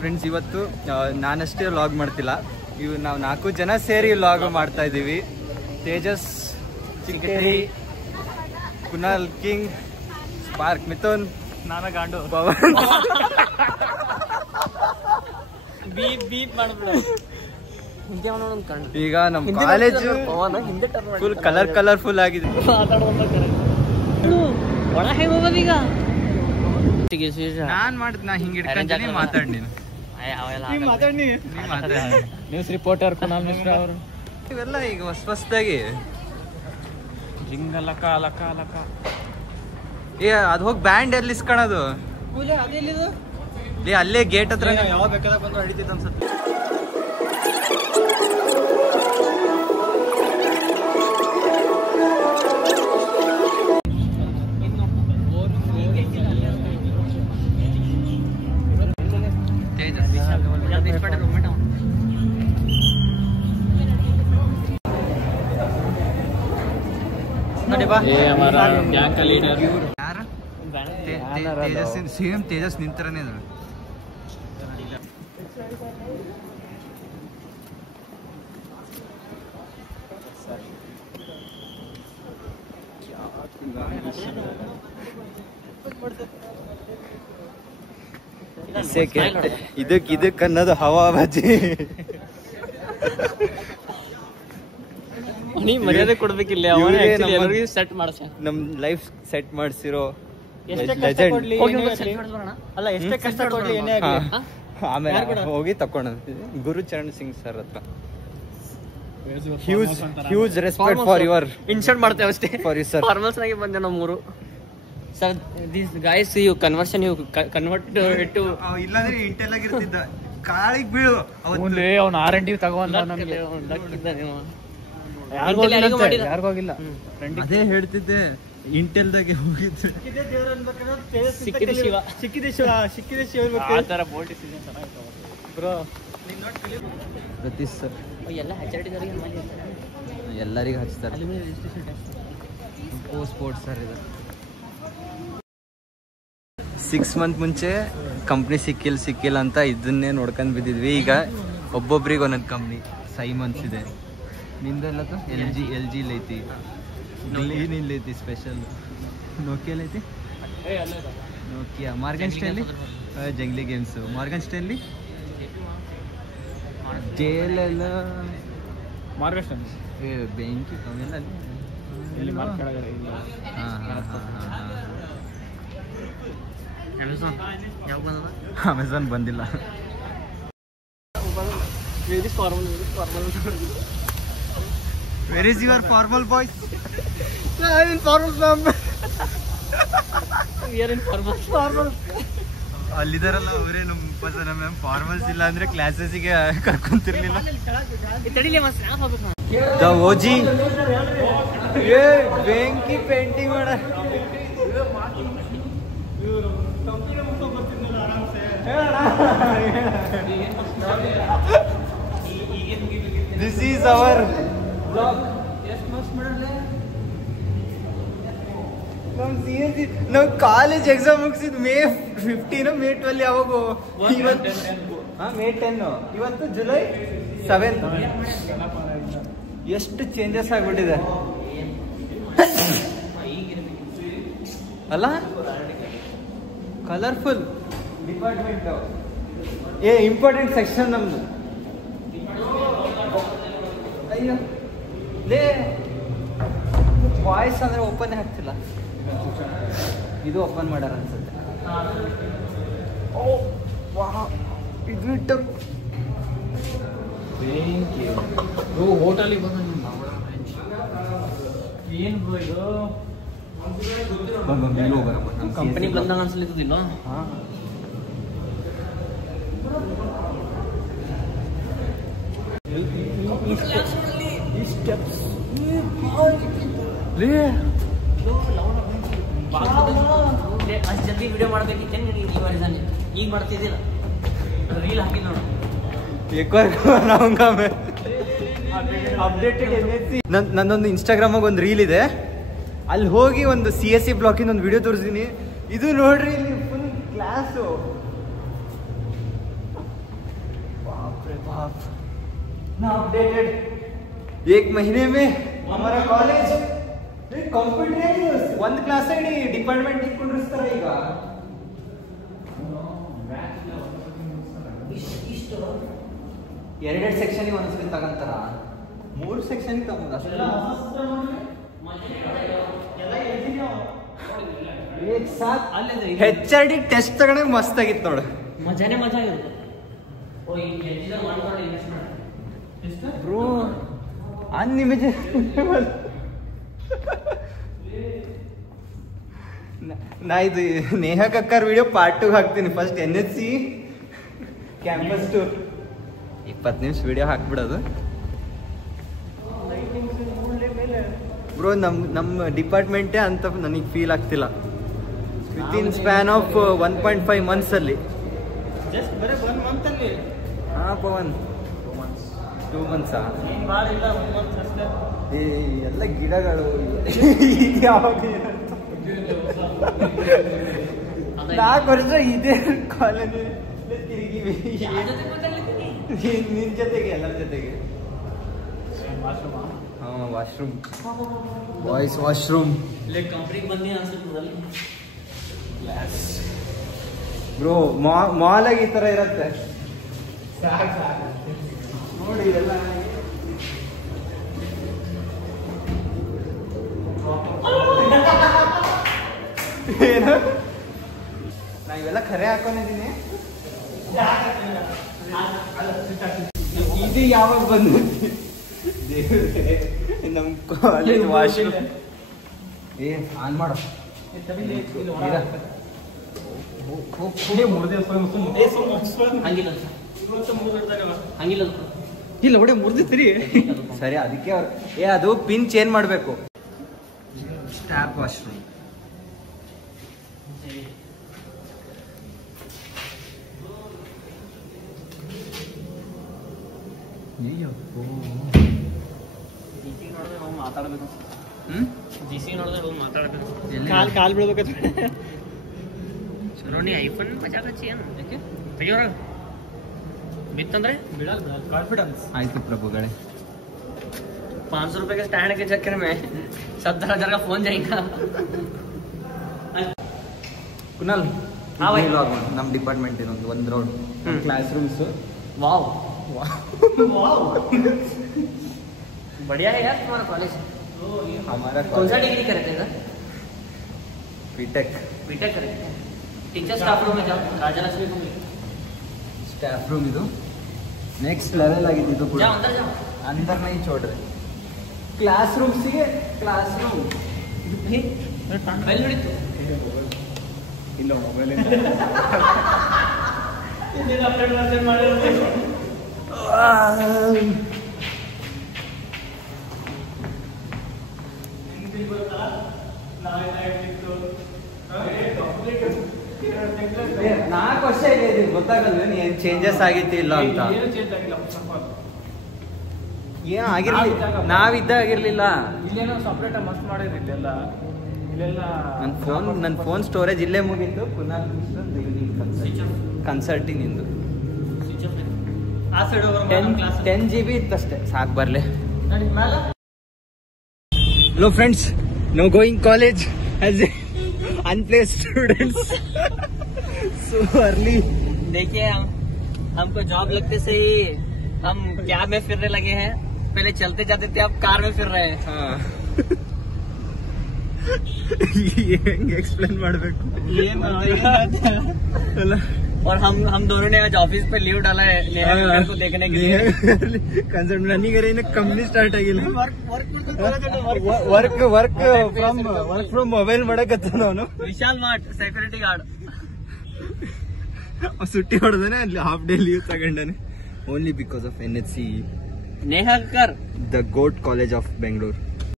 Friends, ಇವತ್ತು ನಾನಷ್ಟೇ vlog ಮಾಡ್ತಿಲ್ಲ, ನಾವು 4 ಜನ ಸೇರಿ ವ್ಲಾಗ್ ಮಾಡ್ತಾ ಇದ್ದೀವಿ. ತೇಜಸ್, ಚಿಕ್ಕೇರಿ, ಕುನಾಲ್ ಕಿಂಗ್, ಸ್ಪಾರ್ಕ್, ಮಿಥುನ್, ನಾನು ಗಾಂಡು, ಪವನ್. ಈಗ ನಮ್ಮ ಕಾಲೇಜು ಫುಲ್ ಕಲರ್ಫುಲ್ ಆಗಿದೆ. ನಾನ್ ಮಾಡಿದ್ ನಾ ಹಿಂಗ್ ಇಟ್ಕೊಂತೀನಿ, ಮಾತಾಡಿ ನ್ಯೂಸ್ ರಿಪೋರ್ಟರ್ ಕುನಾಲ್ ಮಿಶ್ರಾ ಅವರು. ಇವೆಲ್ಲ ಈಗ ಹೊಸದಾಗಿ ಜಿಂಗಲಕ ಲಕ ಲಕ. ಅದು ಹೋಗಿ ಬ್ಯಾಂಡ್ ಎಲ್ಲಿ ಇಸ್ಕೊಳೋದು? ಅಲ್ಲೇ ಗೇಟ್ ಹತ್ರ ಯಾವ ಬೇಕಾದಾಗ ಬಂದು ಹಿಡಿತೈತೆ ಅನ್ಸುತ್ತೆ. ಸೇಮ್ ತೇಜಸ್ ನಿಂತರನೇ ಇದಾರೆ. ಇದಕ್ಕೆ ಅನ್ನೋದು ಹವಾ ಬಾಜಿ. ಮರ್ಯಾದೆ ಕೊಡ್ಬೇಕಿಲ್ಲ, ಸೆಟ್ ಮಾಡ್ಸ ನಮ್ ಲೈಫ್ ಸೆಟ್ ಮಾಡ್ಸಿರೋ ಆಮೇಲೆ ಹೋಗಿ ತಕೊಂಡ ಗುರು ಚರಣ್ ಸಿಂಗ್ ಸರ್ ಹತ್ರ ಹ್ಯೂಜ್ ರೆಸ್ಪೆಕ್ಟ್ ಫಾರ್ ಯುವರ್. ಇನ್ಶರ್ಟ್ ಮಾಡ್ತೇವೆ ಅಷ್ಟೇ ಫಾರ್ ಯು ಸರ್. ಫಾರ್ಮಲ್ಸ್ ಆಗಿ ಬಂದೆ ನಾವು 3 sir. This guys you conversion you convert to ಇಲ್ಲಾಂದ್ರೆ ಇಂಟೆಲ್ ಆಗಿರ್ತಿದ್ದ ಕಾಳಿಗೆ ಬೀಳು. ಅವ್ನು R&D ತಗೊಂಡ ನಮಗೆ ಯಾರಿಗೋಗಿಲ್ಲ. ಅದೇ ಹೇಳ್ತಿದ್ದೆ, ಇಂಟೆಲ್ದಾಗೆ ಹೋಗಿದ್ದು. ಸಿಕ್ಕಿದ ಶಿವ ಆ ಥರ ಬೋಲ್ಡ್ ಸೀಸನ್ ಚೆನ್ನಾಗಿತ್ತು ಬ್ರೋ. ಪ್ರತೀಶ್ ಸರ್ ಎಲ್ಲ ಎಲ್ಲರಿಗೂ ಹಚ್ತಾರೆ. ಸ್ಪೋರ್ಟ್ಸ್ ಸರ್ ಇದೆ. 6 ಮಂತ್ ಮುಂಚೆ ಕಂಪ್ನಿ ಸಿಕ್ಕಿಲ್ಲ ಅಂತ ಇದನ್ನೇ ನೋಡ್ಕೊಂಡು ಬಿದ್ದಿದ್ವಿ. ಈಗ ಒಬ್ಬೊಬ್ರಿಗೆ ಒಂದೊಂದು ಕಂಪ್ನಿ. ಸೈಮನ್ಸ್ ಇದೆ, ನಿಂದೆಲ್ಲ ಎಲ್ ಜಿ ಐತಿ, ಇಲ್ಲಿ ಐತಿ ಸ್ಪೆಷಲ್, ನೋಕಿಯಲ್ಲಿ ಐತಿ, Nokia, Morgan Stanley Junglee games, Morgan Stanley ಜೇಲೆಲ್ಲ ಬೆಂಕಿ ಅವೆಲ್ಲ ಅಮೆಝಾನ್ ಬಂದಿಲ್ಲ. Where is your formal boys? I'm in formal ma'am. We are in formal. ಅಲ್ಲಿದಾರಲ್ಲ ಅವರೇ ನಮ್ಮ ಜನ ಮ್ಯಾಮ್ ಫಾರ್ಮಲ್ಸ್ ಇಲ್ಲ ಅಂದ್ರೆ ಕ್ಲಾಸಸ್ಗೆ ಕರ್ಕೊಂತಿರ್ಲಿಲ್ಲ. ದ ಓಜಿ ಬೆಂಕಿ ಪೇಂಟಿಂಗ್ ಮಾಡ. This is our vlog. ನಾವು ಕಾಲೇಜ್ ಎಕ್ಸಾಮ್ ಮುಗಿಸಿದ್ May 15 May 12 ಯಾವಾಗ? May 10. ಇವತ್ತು July 7. ಎಷ್ಟು ಚೇಂಜಸ್ ಆಗ್ಬಿಟ್ಟಿದೆ ಅಲ್ಲ? Colourful department. ಇಂಪಾರ್ಟೆಂಟ್ ಸೆಕ್ಷನ್ ನಮ್ದು. ಅಯ್ಯೋ ಲೇ, ವಾಯ್ಸ್ ಅಂದ್ರೆ ಓಪನ್ ಆಗ್ತಿಲ್ಲ. ಇದು ಓಪನ್ ಮಾಡ್ಯಾರ ಅನ್ಸುತ್ತೆ. ಇದು ಇಟ್ಟು ಹೋಟೆಲಿಗೆ ಕಂಪನಿ ಬಂದಾಗ ಅನ್ಸಲಿಲ್ಲ. ಅಷ್ಟು ಜಲ್ದಿ ವಿಡಿಯೋ ಮಾಡ್ಬೇಕಿತ್ತು ಈಗ ಮಾಡ್ತಿದ್ದಿಲ್ಲ. ರೀಲ್ ಹಾಕಿ ನೋಡು. ನನ್ನೊಂದು ಇನ್ಸ್ಟಾಗ್ರಾಮಾಗ ಒಂದು ರೀಲ್ ಇದೆ, ಅಲ್ಲಿ ಹೋಗಿ ಒಂದು CSE ಬ್ಲಾಕಿಂದ ಒಂದು ವಿಡಿಯೋ ತೋರಿಸ್ತೀನಿ. ಇದು ನೋಡ್ರಿ, ಇಲ್ಲಿ ಫುಲ್ ಕ್ಲಾಸು ना अपडेटेड 1 महीने में हमारा कॉलेज ಕಂಪ್ಯೂಟರ್ ಒಂದು ಕ್ಲಾಸ್ ಇಡೀ ಡಿಪಾರ್ಟ್ಮೆಂಟ್ ಕುಂಡ್ರಿಸ್ತಾರೆ ಈಗ. ಎರಡೆರಡು ಸೆಕ್ಷನ್ ಒಂದ್ಸಲಿ ತಗೊಂತಾರ, 3 ಸೆಕ್ಷನ್ ತಗೊಂಡ್ HRD ಟೆಸ್ಟ್ ತಗೊಂಡ ಮಸ್ತ್ ಆಗಿತ್ತು ನೋಡು. ಮಜಾನೇ ಮಜಾ ಇರುತ್ತೆ ಬ್ರೋ. ಅನ್ಇಮೇಜ್ ನಾ ಇದು ನೇಹಾ ಕಕ್ಕರ್ ವಿಡಿಯೋ ಪಾರ್ಟ್ 2 ಹಾಕ್ತೀನಿ. ಫಸ್ಟ್ NHC ಕ್ಯಾಂಪಸ್ ಟೂರ್ 20 ನಿಮಿಷ ವಿಡಿಯೋ ಹಾಕ್ಬಿಡೋದು. ಬ್ರೋ ನಮ್ಮ ಡಿಪಾರ್ಟ್ಮೆಂಟೇ ಅಂತ ನನಗೆ ಫೀಲ್ ಆಗ್ತಿಲ್ಲ. ವಿತಿನ್ ಸ್ಪ್ಯಾನ್ ಆಫ್ 1.5 ಮಂತ್ಸ್ ಅಲ್ಲಿ. ಜಸ್ಟ್ ಬರೀ 1 ಮಂತ್ ಅಲ್ಲಿ. ಹಾಂ ಪವನ್ 2 ಮಂತ್ಸ್ ಭಾಳ ಇಲ್ಲ, 1 ಮಂತ್ ಅಷ್ಟೇ. ಎಲ್ಲ ಗಿಡಗಳು ಯಾವಾಗ 4 ವರ್ಷ ಇದೇ ಕಾಲೇಜ್ ತಿರುಗಿವಿ. ನಿನ್ ಜೊತೆಗೆ ಎಲ್ಲರ ಜೊತೆಗೆ. ಹಾಂ ವಾಶ್ರೂಮ್, ಬಾಯ್ಸ್ ವಾಶ್ರೂಮ್. ಕಂಪ್ನಿಗೆ ಬಂದಿ ಅನ್ಸುತ್ತದಲ್ಲಿ ಬ್ರೋ. ಮಾಲಾಗಿ ಈ ತರ ಇರತ್ತೆ ನೋಡಿ. ಇದೆಲ್ಲ ಏನು ನಾ ಇವೆಲ್ಲ ಖರೆ ಹಾಕೊಂಡಿದ್ದೀನಿ. ಇದು ಯಾವಾಗ ಬಂದ ನಮ್ ಕಾಲೇಜ್ ವಾಶ್ರೂಮ್. ಆನ್ ಮಾಡ ಇಲ್ಲ ಒಡೆ ಮುರಿದಿತ್ರಿ. ಸರಿ ಅದಕ್ಕೆ ಅವ್ರು ಅದು ಪಿನ್ ಚೇಂಜ್ ಮಾಡಬೇಕು. Stop washroom. ಮಾತಾಡ್ಬೇಕು. ಜಿಸಿ ನೋಡಿದ್ರೆ ಮಾತಾಡ್ಬೇಕು. ಕಾಲ್ ಕಾಲ್ ಬೀಳ್ಬೇಕಂತ. ಚಲೋ ನೀ ಐಫೋನ್ ಮಜಾಕಚ್ಚಿ ಏನು ಯಾಕೆ ಅಯ್ಯೋರ ಬಿತ್ತಂದ್ರೆ ಬಿಡಲ್ಲ. ಕಾನ್ಫಿಡೆನ್ಸ್ ಆಯ್ತು ಪ್ರಭುಗಳೇ. 500 रुपए के स्टैंड के चक्कर में 70,000 का फोन जाएगा. ಕುನಾಲ್ हाँ भाई. ನಮ್ಮ ಡಿಪಾರ್ಟ್ಮೆಂಟ್ ಇನ್ನೊಂದು 1 round class rooms. Wow wow बढ़िया है यार तुम्हारा कॉलेज. हमारा कौन सा डिग्री करे थे सर? बीटेक. बीटेक करे थे. टीचर स्टाफ रूम में जाओ. राजलक्ष्मी को मिले स्टाफ रूम ಇದು ನೆಕ್ಸ್ಟ್ ಲೆವೆಲ್ ಆಗಿದೆ. ಇದು ಕೂಡ जाओ अंदर जाओ. अंदर नहीं छोड़ रहे. क्लास रूम ಸಿಗೆ ಕ್ಲಾಸ್ ರೂಮ್. ಬೆಲ್ ಹೊಡಿತು. ಇಲ್ಲ ಮೊಬೈಲ್ ಇನ್ನೇನು ಅಪ್ಡೇಟ್ ಮಾಡಿರೋದು. ನಾಲ್ಕು ವರ್ಷ ಇದೆ ಗೊತ್ತಾಗಲ್ವ ಏನ್ ಚೇಂಜಸ್ ಆಗಿತ್ತು ಇಲ್ಲ ಅಂತ. ಏನು ಆಗಿರ್ಲಿಲ್ಲ, ನಾವಿದ್ದಾಗಿರ್ಲಿಲ್ಲ. ಇಲ್ಲೇನೋ ಸಪ್ರೇಟ್ ಮಸ್ತ್ ಮಾಡಿದ್ರಿ ಇಲ್ಲೆಲ್ಲ. ಇಲ್ಲೆಲ್ಲ ನನ್ನ ಫೋನ್ ಸ್ಟೋರೇಜ್ ಇಲ್ಲೇ ಮುಗೀತು. ಪುನಃ ಕನ್ಸಲ್ಟಿಂಗ್ ಇಂದು ಆ ಸೈಡ್ 10 GB ಇತ್ತಷ್ಟೇ, ಸಾಕು ಬರ್ಲೆ. Hello friends, no going college as unplaced students so early. देखिए हमको जॉब लगते से ही हम कैब में फिरने लगे हैं. पहले चलते जाते थे, अब कार में फिर रहे हैं. हाँ ಹೆಂಗೆ ಎಕ್ಸ್ಪ್ಲೇನ್ ಮಾಡಬೇಕು ಅಲ್ಲ. और हम दोनों ने आज ऑफिस पे लीव डाला है नेहा कक्कर को देखने के लिए. ಕನ್ಸರ್ಟ್ ನನಗೆ ಇನ್ನು ಕಂಪ್ನಿ ಸ್ಟಾರ್ಟ್ ಆಗಿಲ್ಲ. ವರ್ಕ್ ಫ್ರಮ್ ಮೊಬೈಲ್ ಮಾಡಕತ್ತ ನಾನು. ವಿಶಾಲ್ ಮಾರ್ಟ್ ಸೆಕ್ಯೂರಿಟಿ ಗಾರ್ಡ್ ಸುಟ್ಟಿ ಹೊಡೆದಾನೆ ಅಲ್ಲಿ ಹಾಫ್ ಡೇ ಲೀವ್ ತಗೊಂಡಾನೆ. Only because of NHC Neha Kakkar the GOAT college of Bengaluru.